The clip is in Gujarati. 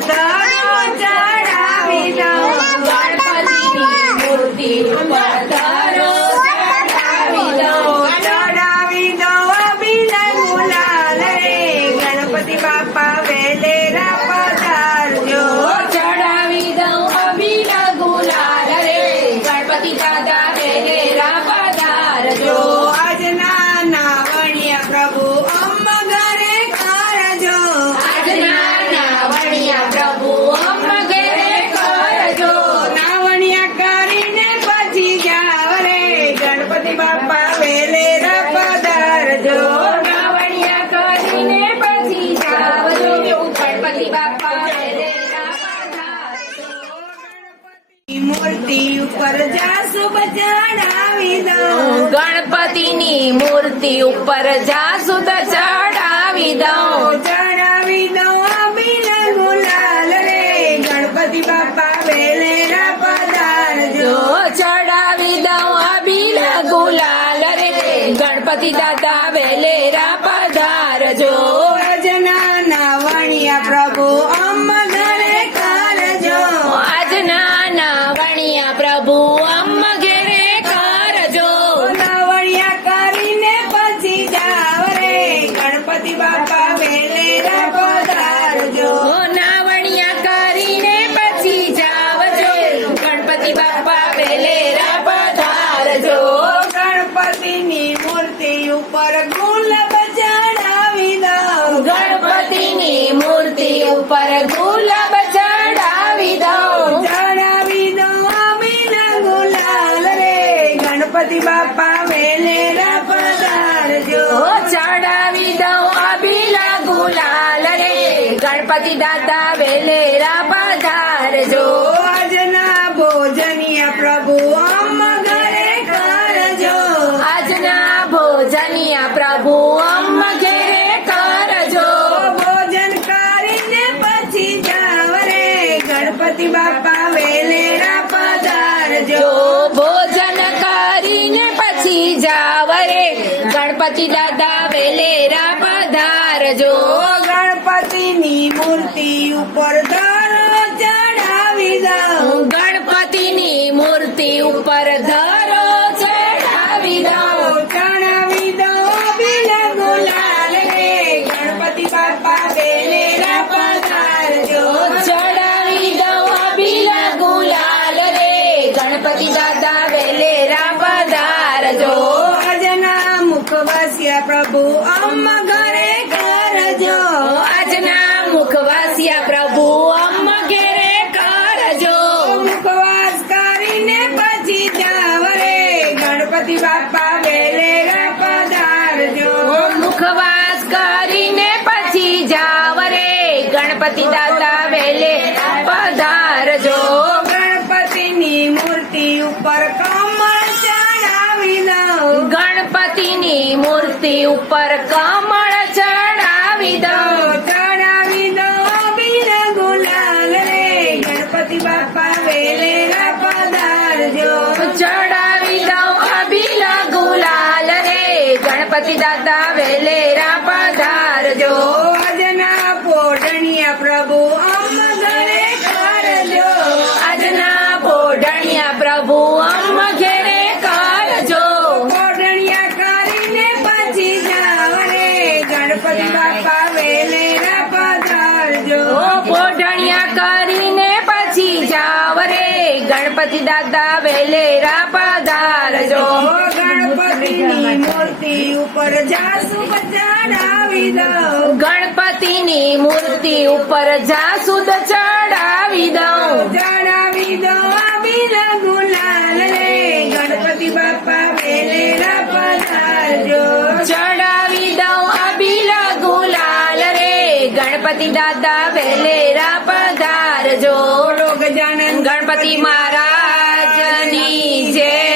પધારો ચડાવી દઉં ગણપતિની મૂર્તિ ઉપર ધરો ચડાવી દઉં ચડાવી દઉં અબીલ ગુલાલ રે ગણપતિ બાપા વેલેરા પધારજો ચડાવી દઉં અબીલ ગુલાલ રે ગણપતિ દાદા વેલેરા પધારજો આજના નાવણિયા પ્રભુ અમ્મ ઘરે કરજો આજના નાવણિયા પ્રભુ અમ ઘેરે કરજો નાવણિયા કરીને પછી જાવ રે ગણપતિ બાપા વેલેરા પધારજો નાવણિયા કરીને પછી જાવજો ગણપતિ બાપા વેલેરા પધારજો મૂર્તિ ઉપર જાસુ ચડાવી દઉં ગણપતિની મૂર્તિ ઉપર જાસૂદ ચડાવી દઉં ચડાવી દઉં અબીલ ગુલાલ રે ગણપતિ બાપા વેલેરા પધારજો ચડાવી દઉં અબીલ ગુલાલ રે ગણપતિ દાદા વેલેરા પધારજો આજના નાવણિયા પ્રભુ અમ્મ ઘરે કરજો આજના નાવણિયા પ્રભુ અમ ઘેરે કરજો નાવણિયા કરીને પછી જાવ રે ગણપતિ બાપા વેલેરા પધારજો નાવણિયા કરીને પછી જાવજો ગણપતિ બાપા વેલેરા પધારજો ગણપતિની મૂર્તિ ઉપર ગુલાબ ચડાવી દઉં ગણપતિની મૂર્તિ ઉપર ગુલાબ ચડાવી દઉં ચડાવી દઉં અબીલ ગુલાલ રે ગણપતિ બાપા વેલેરા પધારજો ચડાવી દઉં અબીલ ગુલાલ રે ગણપતિ દાદા વેલેરા પધારજો આજના ભોજનિયા પ્રભુ અમ્મ ઘરે કરજો આજના ભોજનિયા પ્રભુ અમ ઘેરે કરજો ભોજન કરીને પછી જાવ રે ગણપતિ બાપા વેલેરા પધારજો ભોજન કરીને પછી જાવ રે ગણપતિ દાદા વેલેરા પધારજો ગણપતિની મૂર્તિ ઉપર ધરો ચડાવી દઉં ગણપતિની મૂર્તિ ઉપર ધરો ચડાવી દઉં ચડાવી દઉં અબીલ ગુલાલ રે ગણપતિ બાપા વેલેરા પધારજો ચડાવી દઉં અબીલ ગુલાલ રે ગણપતિ દાદા વેલેરા પધારજો આજના મુખવાસ્યા પ્રભુ અમ્મ ઘરે કરજો આજના મુખવાસિયા પ્રભુ અમ ઘેરે કરજો મુખવાસ કરીને પછી જાવ રે ગણપતિ બાપા વેલેરા પધારજો મુખવાસ કરીને પછી જાવ રે ગણપતિ દાદા વેલે પધારજો ગણપતિની મૂર્તિ ઉપર કમળ ચડાવી દઉં ગણપતિની મૂર્તિ ઉપર કમળ ચડાવી દઉં ચડાવી દઉં અબીલ ગુલાલ રે ગણપતિ બાપા વેલેરા પધારજો ચડાવી દઉં અબીલ ગુલાલ રે ગણપતિ દાદા વેલેરા પધારજો આજના પોઢણિયા પ્રભુ અમ્મ ઘરે કરજો આજના પોઢણિયા પ્રભુ અમ ઘેરે કરજો પોઢણિયા કરીને પછી જાવ રે ગણપતિ બાપા વેલેરા પધારજો પોઢણિયા કરીને પછી જાવ રે ગણપતિ દાદા વેલેરા પધારજો ગણપતિની મૂર્તિ ઉપર જાસુ ચડાવી દઉં ગણપતિની મૂર્તિ ઉપર જાસૂદ ચડાવી દઉં ચડાવી દઉં અબીલ ગુલાલ રે ગણપતિ બાપા વેલેરા પધારજો ચડાવી દઉં અબીલ ગુલાલ રે ગણપતિ દાદા વેલેરા પધારજો ગજાનન ગણપતિ મહારાજની જય